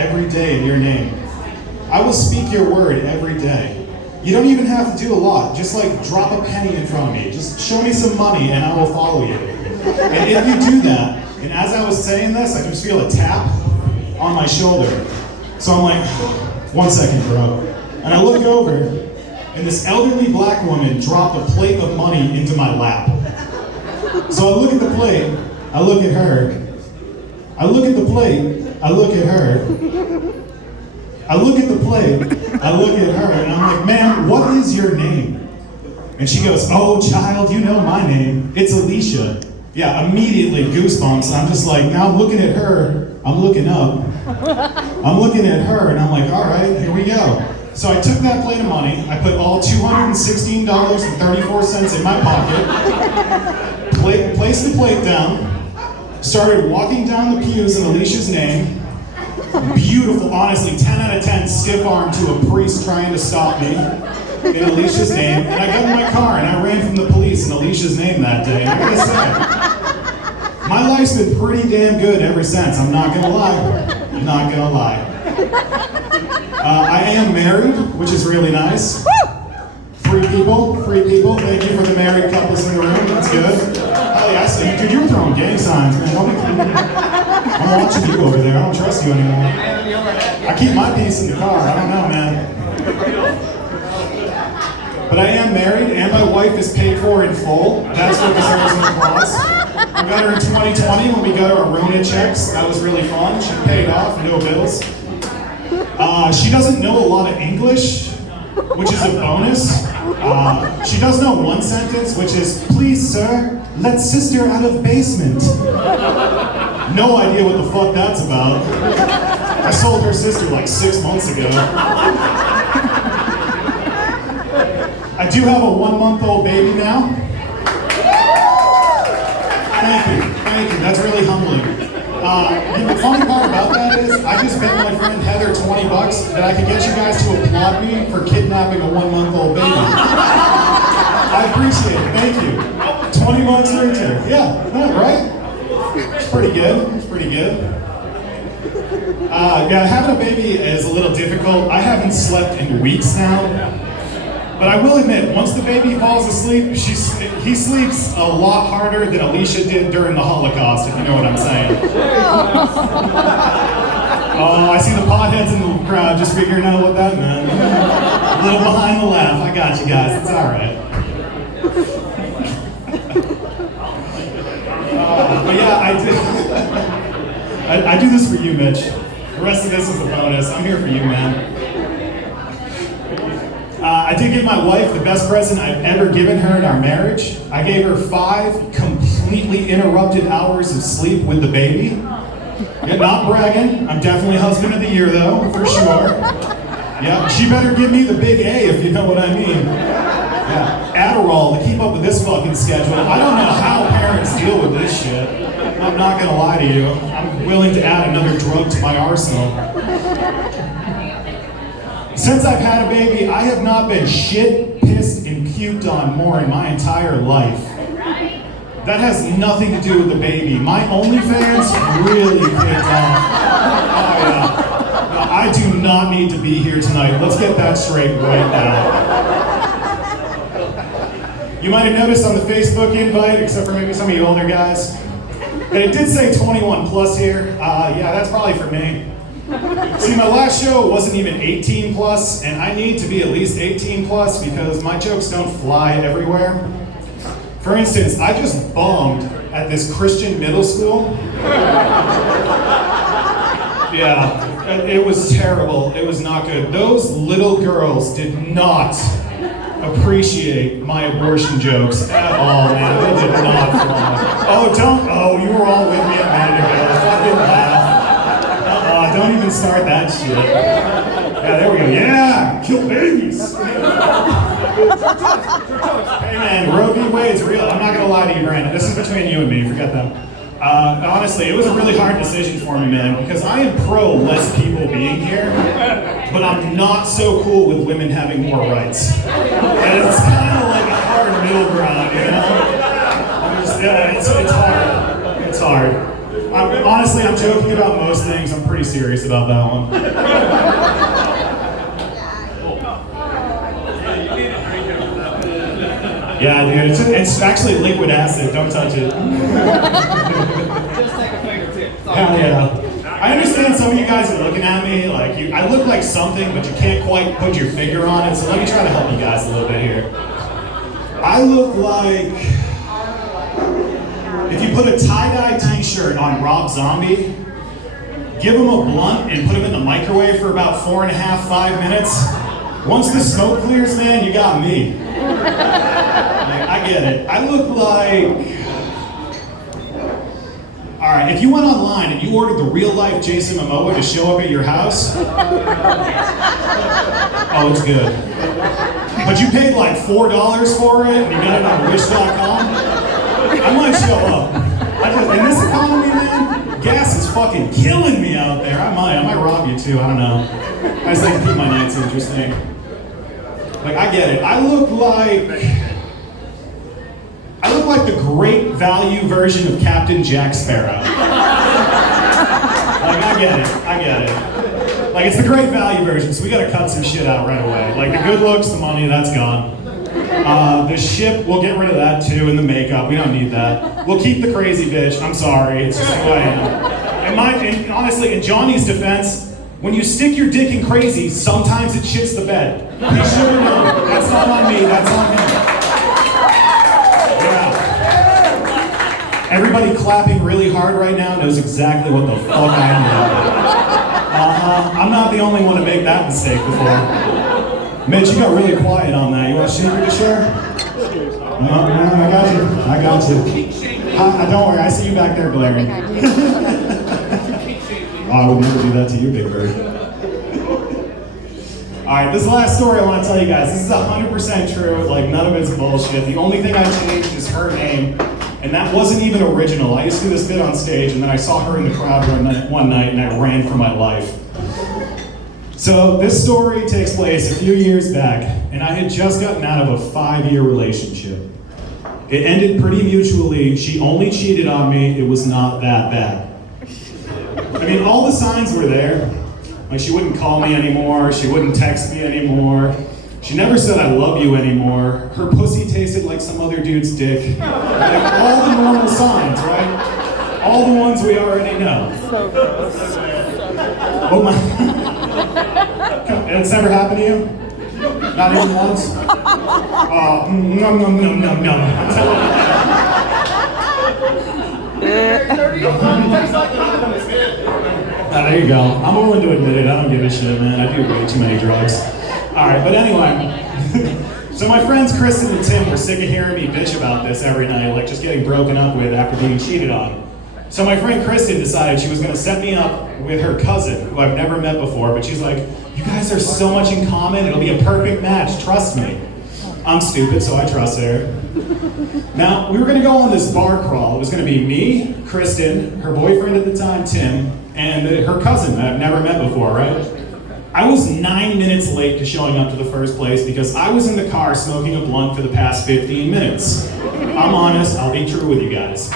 every day in your name. I will speak your word every day. You don't even have to do a lot. Just like drop a penny in front of me. Just show me some money and I will follow you. And if you do that, and as I was saying this, I can just feel a tap on my shoulder. So I'm like, 1 second, bro. And I look over, and this elderly black woman dropped a plate of money into my lap. So I look at the plate, I look at her. I look at the plate, I look at her. I look at the plate, I look at her, and I'm like, ma'am, what is your name? And she goes, oh, child, you know my name. It's Alicia. Yeah, immediately goosebumps. I'm just like, now I'm looking at her, I'm looking up. I'm looking at her, and I'm like, all right, here we go. So I took that plate of money, I put all $216.34 in my pocket, placed the plate down, started walking down the pews in Alicia's name. Beautiful, honestly, 10 out of 10 stiff arm to a priest trying to stop me in Alicia's name. And I got in my car and I ran from the police in Alicia's name that day. And I gotta say, my life's been pretty damn good ever since. I'm not gonna lie. I'm not gonna lie. I am married, which is really nice. Free people. Thank you for the married couples in the room. That's good. Hell yeah, I see you. Dude, you were throwing gang signs, man. I'm watching you over there. I don't trust you anymore. I keep my peace in the car. I don't know, man. But I am married, and my wife is paid for in full. That's what deserves an applause. We got her in 2020 when we got our Rona checks. That was really fun. She paid off, no bills. She doesn't know a lot of English, which is a bonus. She does know one sentence, which is, please, sir, let sister out of basement. No idea what the fuck that's about. I sold her sister like 6 months ago. I do have a 1-month-old baby now. Thank you. That's really humbling. The funny part about that is, I just bet my friend Heather $20 that I could get you guys to applaud me for kidnapping a 1-month-old baby. I appreciate it. Thank you. 20 bucks later. Yeah, right? It's pretty good. Yeah, having a baby is a little difficult. I haven't slept in weeks now. But I will admit, once the baby falls asleep, he sleeps a lot harder than Alicia did during the Holocaust, if you know what I'm saying. Oh, I see the potheads in the crowd just figuring out what that meant. A little behind the laugh. I got you guys. It's all right. But yeah, I do this for you, Mitch. The rest of this is a bonus. I'm here for you, man. I did give my wife the best present I've ever given her in our marriage. I gave her 5 completely interrupted hours of sleep with the baby. Yeah, not bragging. I'm definitely husband of the year, though, for sure. Yeah, she better give me the big A, if you know what I mean. Yeah, Adderall to keep up with this fucking schedule. I don't know how parents deal with this shit. I'm not gonna lie to you. I'm willing to add another drug to my arsenal. Since I've had a baby, I have not been shit, pissed, and puked on more in my entire life. That has nothing to do with the baby. My OnlyFans really kicked off. Oh yeah. No, I do not need to be here tonight. Let's get that straight right now. You might have noticed on the Facebook invite, except for maybe some of you older guys, and it did say 21 plus here. Yeah, that's probably for me. See, my last show wasn't even 18 plus, and I need to be at least 18 plus because my jokes don't fly everywhere. For instance, I just bombed at this Christian middle school. Yeah, it was terrible. It was not good. Those little girls did not appreciate my abortion jokes at all, man. They did not fly. Oh, you were all with me a minute ago. Fucking laugh. Don't even start that shit. Yeah, there we go. Yeah, kill babies. Hey man, Roe v. Wade's real. I'm not gonna lie to you, Brandon. This is between you and me. Forget that. Honestly, it was a really hard decision for me, man, because I am pro less people being here, but I'm not so cool with women having more rights. And it's kind of like a hard middle ground, you know? It's hard. It's hard. Honestly, I'm joking about most things. I'm pretty serious about that one. Yeah, dude, it's actually liquid acid. Don't touch it. Just take a fingertip. Hell yeah. I understand some of you guys are looking at me like I look like something, but you can't quite put your finger on it. So let me try to help you guys a little bit here. I look like if you put a tie-dye t-shirt on Rob Zombie, give him a blunt and put him in the microwave for about 4.5, 5 minutes. Once the smoke clears, man, you got me. Like, I get it. I look like... Alright, if you went online and you ordered the real-life Jason Momoa to show up at your house... Oh, it's good. But you paid like $4 for it and you got it on Wish.com, I might show up. In this economy, man, gas is fucking killing me out there. I might rob you too, I don't know. I just like to keep my nights interesting. Like, I get it. I look like the great value version of Captain Jack Sparrow. Like, I get it. Like, it's the great value version, so we gotta cut some shit out right away. Like, the good looks, the money, that's gone. The ship, we'll get rid of that too, and the makeup, we don't need that. We'll keep the crazy bitch, I'm sorry, it's just who I am. And honestly, in Johnny's defense, when you stick your dick in crazy, sometimes it shits the bed. He should have known. That's not on me, that's on him. Yeah. Everybody clapping really hard right now knows exactly what the fuck I am doing. I'm not the only one to make that mistake before. Mitch, you got really quiet on that. You want a secret to share? No, I got you. Don't worry, I see you back there glaring. Oh, I would never do that to you, Big Bird. Alright, this last story I want to tell you guys. This is 100% true. Like, none of it's bullshit. The only thing I changed is her name, and that wasn't even original. I used to do this bit on stage, and then I saw her in the crowd one night, and I ran for my life. So this story takes place a few years back, and I had just gotten out of a 5-year relationship. It ended pretty mutually. She only cheated on me. It was not that bad. I mean, all the signs were there. Like, she wouldn't call me anymore. She wouldn't text me anymore. She never said I love you anymore. Her pussy tasted like some other dude's dick. Like, all the normal signs, right? All the ones we already know. So gross. Oh my. It's never happened to you? Not even once? Oh, no. There you go. I'm willing to admit it. I don't give a shit, man. I do way too many drugs. Alright, but anyway. So my friends Kristen and Tim were sick of hearing me bitch about this every night, like just getting broken up with after being cheated on. So my friend Kristen decided she was going to set me up with her cousin, who I've never met before, but she's like, you guys are so much in common, it'll be a perfect match, trust me. I'm stupid, so I trust her. Now, we were going to go on this bar crawl. It was going to be me, Kristen, her boyfriend at the time, Tim, and her cousin that I've never met before, right? I was 9 minutes late to showing up to the first place because I was in the car smoking a blunt for the past 15 minutes. I'm honest, I'll be true with you guys.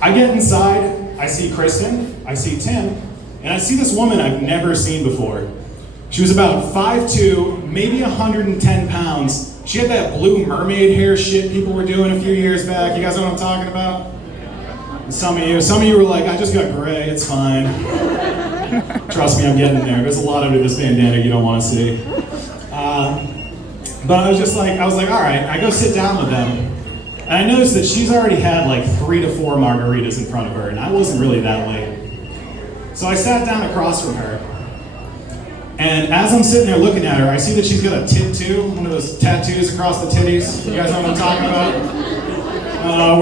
I get inside, I see Kristen, I see Tim, and I see this woman I've never seen before. She was about 5'2", maybe 110 pounds. She had that blue mermaid hair shit people were doing a few years back. You guys know what I'm talking about? Some of you were like, I just got gray, it's fine. Trust me, I'm getting there. There's a lot under this bandana you don't want to see. But I was like, all right, I go sit down with them. And I noticed that she's already had like 3 to 4 margaritas in front of her, and I wasn't really that late. So I sat down across from her. And as I'm sitting there looking at her, I see that she's got a tattoo, one of those tattoos across the titties. You guys know what I'm talking about?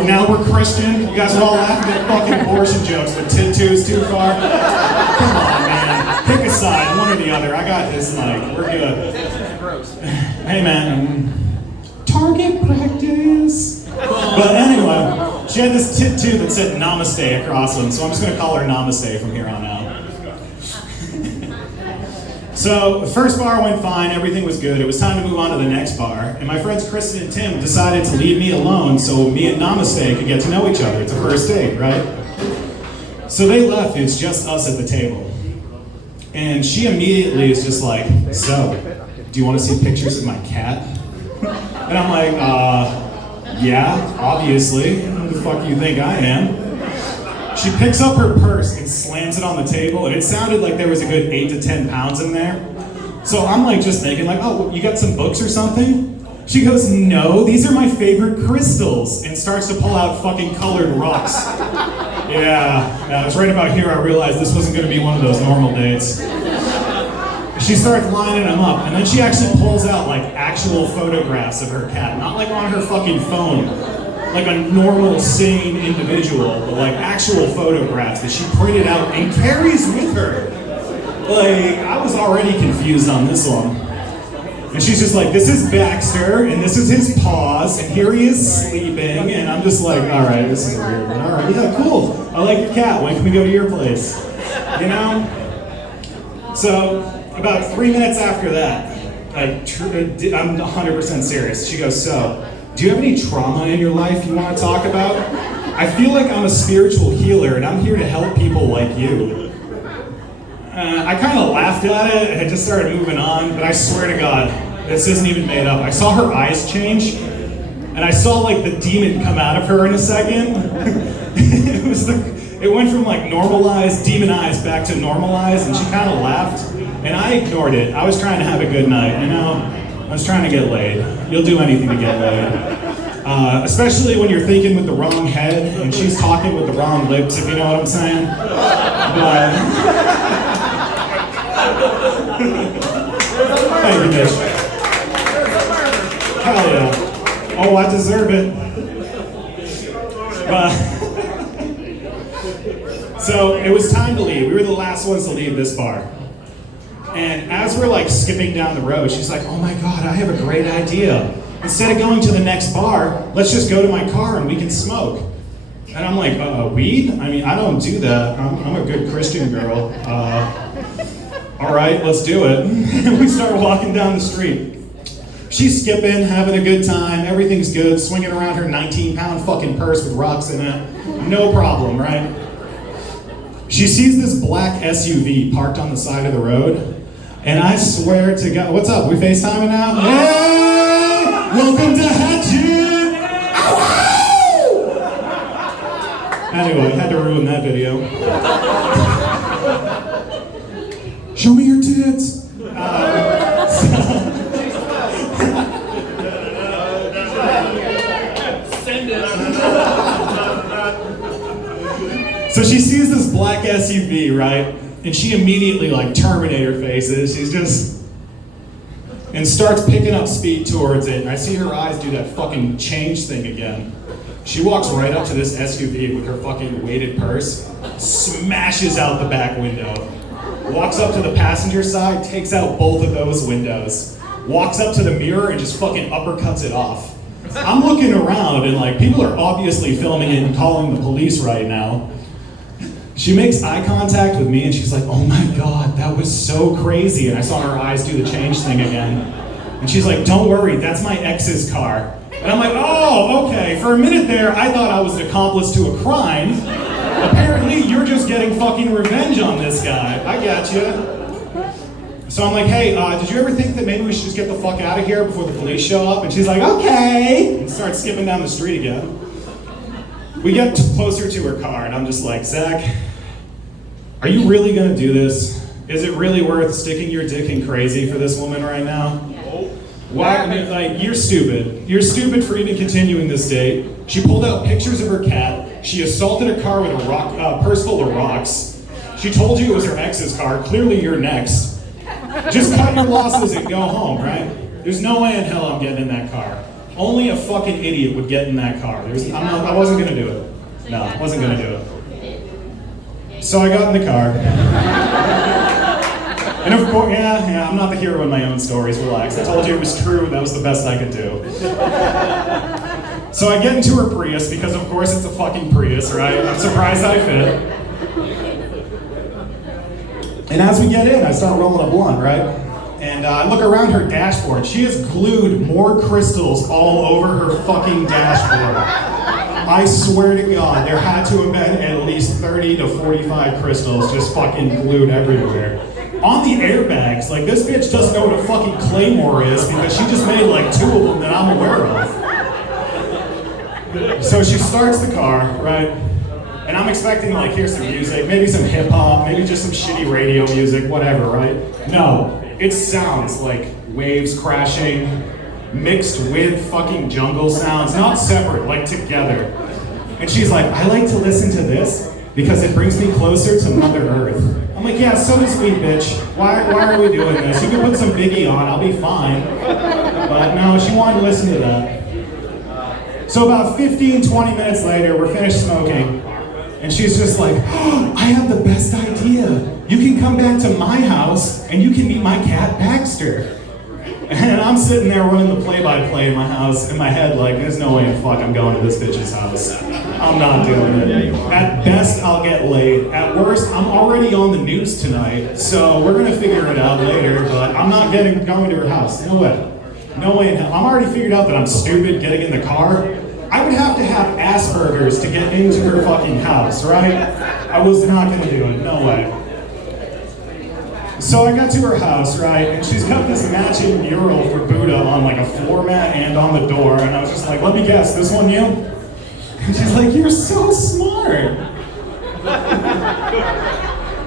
Now we're Christian. You guys are all laughing at fucking abortion jokes, but tattoos too far? Come on, man. Pick a side, one or the other. I got this, Mike. We're good. Hey, man. Target practice. But anyway, she had this tattoo that said Namaste across them, so I'm just going to call her Namaste from here on out. So the first bar went fine, everything was good. It was time to move on to the next bar, and my friends Kristen and Tim decided to leave me alone so me and Namaste could get to know each other. It's a first date, right? So they left, it's just us at the table. And she immediately is just like, so, do you want to see pictures of my cat? And I'm like, yeah, obviously. Who the fuck do you think I am? She picks up her purse and slams it on the table, and it sounded like there was a good 8 to 10 pounds in there. So I'm like just thinking like, oh, you got some books or something? She goes, no, these are my favorite crystals, and starts to pull out fucking colored rocks. Yeah, it was right about here I realized this wasn't gonna be one of those normal dates. She starts lining them up, and then she actually pulls out like actual photographs of her cat, not like on her fucking phone, like a normal, sane individual, but like actual photographs that she printed out and carries with her. Like, I was already confused on this one. And she's just like, this is Baxter, and this is his paws, and here he is sleeping, and I'm just like, all right, this is a weird one. All right, yeah, cool. I like your cat. When can we go to your place? You know? So, about 3 minutes after that, I'm 100% serious. She goes, so, do you have any trauma in your life you want to talk about? I feel like I'm a spiritual healer, and I'm here to help people like you. I kind of laughed at it and just started moving on, but I swear to God, this isn't even made up. I saw her eyes change, and I saw like the demon come out of her in a second. It went from like normalized, demonized back to normalized, and she kind of laughed, and I ignored it. I was trying to have a good night, you know? I was trying to get laid. You'll do anything to get laid. Especially when you're thinking with the wrong head, and she's talking with the wrong lips, if you know what I'm saying. But... Thank you, Mitch. Hell yeah. Oh, I deserve it. So it was time to leave. We were the last ones to leave this bar. And as we're like skipping down the road, she's like, oh my God, I have a great idea. Instead of going to the next bar, let's just go to my car and we can smoke. And I'm like, weed? I mean, I don't do that. I'm a good Christian girl. All right, let's do it. And we start walking down the street. She's skipping, having a good time, everything's good, swinging around her 19-pound fucking purse with rocks in it. No problem, right? She sees this black SUV parked on the side of the road, and I swear to God, what's up, we FaceTiming now? Hey! Welcome to Hatchet! Anyway, had to ruin that video. Show me your tits! So she sees this black SUV, right? And she immediately like Terminator faces. She's just... and starts picking up speed towards it. And I see her eyes do that fucking change thing again. She walks right up to this SUV with her fucking weighted purse, smashes out the back window, walks up to the passenger side, takes out both of those windows, walks up to the mirror and just fucking uppercuts it off. I'm looking around and like, people are obviously filming it and calling the police right now. She makes eye contact with me and she's like, oh my God, that was so crazy. And I saw her eyes do the change thing again. And she's like, don't worry, that's my ex's car. And I'm like, oh, okay. For a minute there, I thought I was an accomplice to a crime. Apparently, you're just getting fucking revenge on this guy. I got you. So I'm like, hey, did you ever think that maybe we should just get the fuck out of here before the police show up? And she's like, okay. And starts skipping down the street again. We get closer to her car, and I'm just like, Zach, are you really gonna do this? Is it really worth sticking your dick in crazy for this woman right now? Why? I mean, like, you're stupid. You're stupid for even continuing this date. She pulled out pictures of her cat. She assaulted a car with a purse full of rocks. She told you it was her ex's car. Clearly, you're next. Just cut your losses and go home, right? There's no way in hell I'm getting in that car. Only a fucking idiot would get in that car. I wasn't gonna do it. No, I wasn't gonna do it. So I got in the car. And of course, yeah, I'm not the hero in my own stories, relax. I told you it was true, that was the best I could do. So I get into her Prius, because of course it's a fucking Prius, right? I'm surprised I fit. And as we get in, I start rolling a blunt, right? And I look around her dashboard. She has glued more crystals all over her fucking dashboard. I swear to God, there had to have been at least 30 to 45 crystals just fucking glued everywhere. On the airbags, like this bitch doesn't know what a fucking claymore is because she just made like 2 of them that I'm aware of. So she starts the car, right? And I'm expecting like, here's some music, maybe some hip hop, maybe just some shitty radio music, whatever, right? No, it sounds like waves crashing, mixed with fucking jungle sounds, not separate, like together. And she's like, I like to listen to this because it brings me closer to Mother Earth. I'm like, yeah, so does we, bitch. Why are we doing this? You can put some Biggie on, I'll be fine. But no, she wanted to listen to that. So about 15, 20 minutes later, we're finished smoking. And she's just like, oh, I have the best idea. You can come back to my house and you can meet my cat, Baxter. And I'm sitting there running the play-by-play in my house, in my head like, there's no way in fuck I'm going to this bitch's house. I'm not doing it. At best, I'll get laid. At worst, I'm already on the news tonight, so we're gonna figure it out later, but I'm not going to her house. No way. No way in hell. I'm already figured out that I'm stupid getting in the car. I would have to have Asperger's to get into her fucking house, right? I was not gonna do it, no way. So I got to her house, right, and she's got this matching mural for Buddha on like a floor mat and on the door, and I was just like, let me guess, this one you? And she's like, you're so smart.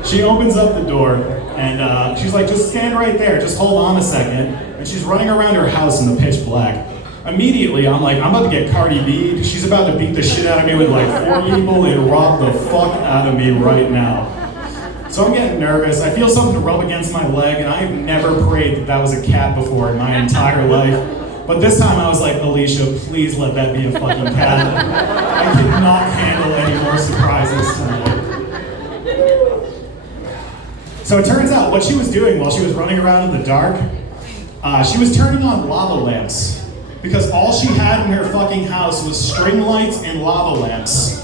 She opens up the door, and she's like, just stand right there, just hold on a second, and she's running around her house in the pitch black. Immediately, I'm like, I'm about to get Cardi B. She's about to beat the shit out of me with like 4 people and rob the fuck out of me right now. So I'm getting nervous. I feel something rub against my leg, and I've never prayed that was a cat before in my entire life. But this time I was like, Alicia, please let that be a fucking cat. I cannot handle any more surprises tonight. So it turns out what she was doing while she was running around in the dark, she was turning on lava lamps. Because all she had in her fucking house was string lights and lava lamps.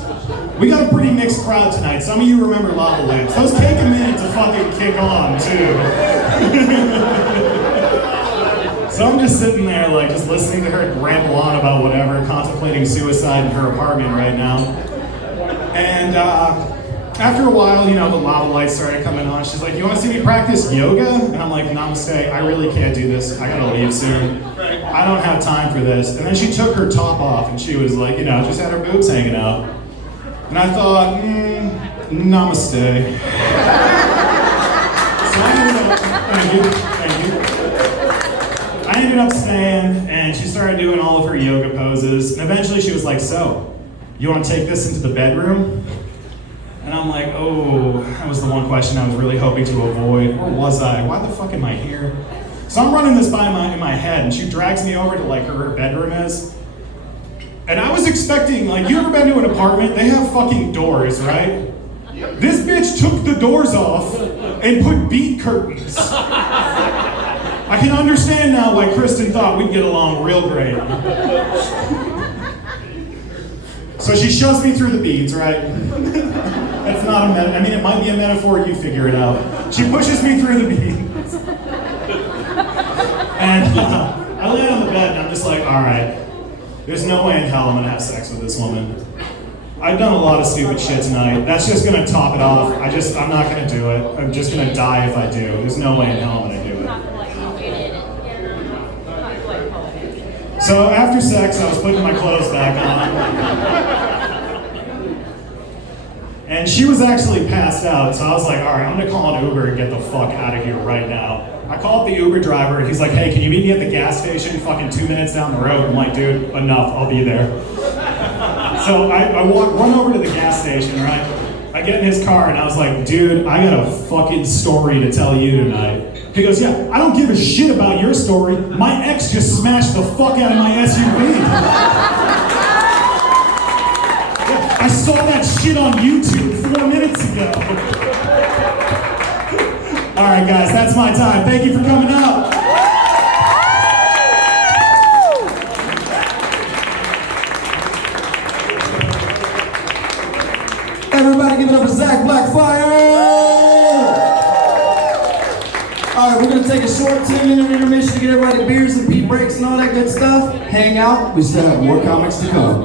We got a pretty mixed crowd tonight. Some of you remember lava lamps. Those take a minute to fucking kick on, too. So I'm just sitting there, like, just listening to her ramble on about whatever, contemplating suicide in her apartment right now. And after a while, you know, the lava lights started coming on. She's like, you want to see me practice yoga? And I'm like, namaste, I really can't do this. I gotta leave soon. I don't have time for this. And then she took her top off and she was like, you know, just had her boobs hanging out. And I thought, namaste. So I ended up staying, and she started doing all of her yoga poses. And eventually she was like, so, you want to take this into the bedroom? And I'm like, oh, that was the one question I was really hoping to avoid. Where was I? Why the fuck am I here? So I'm running this by in my head, and she drags me over to like her bedroom is. And I was expecting, like, you ever been to an apartment? They have fucking doors, right? Yep. This bitch took the doors off and put bead curtains. I can understand now why Kristen thought we'd get along real great. So she shoves me through the beads, right? That's not a I mean, it might be a metaphor, you figure it out. She pushes me through the beads. And I lay on the bed and I'm just like, all right, there's no way in hell I'm gonna have sex with this woman. I've done a lot of stupid shit tonight. That's just gonna top it off. I'm not gonna do it. I'm just gonna die if I do. There's no way in hell I'm gonna do it. So after sex, I was putting my clothes back on. And she was actually passed out, so I was like, all right, I'm gonna call an Uber and get the fuck out of here right now. I called the Uber driver, and he's like, hey, can you meet me at the gas station fucking 2 minutes down the road? I'm like, dude, enough, I'll be there. So I run over to the gas station, right? I get in his car, and I was like, dude, I got a fucking story to tell you tonight. He goes, yeah, I don't give a shit about your story. My ex just smashed the fuck out of my SUV. I saw that shit on YouTube 4 minutes ago. All right, guys, that's my time. Thank you for coming out. Everybody give it up for Zak Blackfyre! Alright, we're gonna take a short 10-minute intermission to get everybody beers and pee breaks and all that good stuff. Hang out, we still have more comics to come.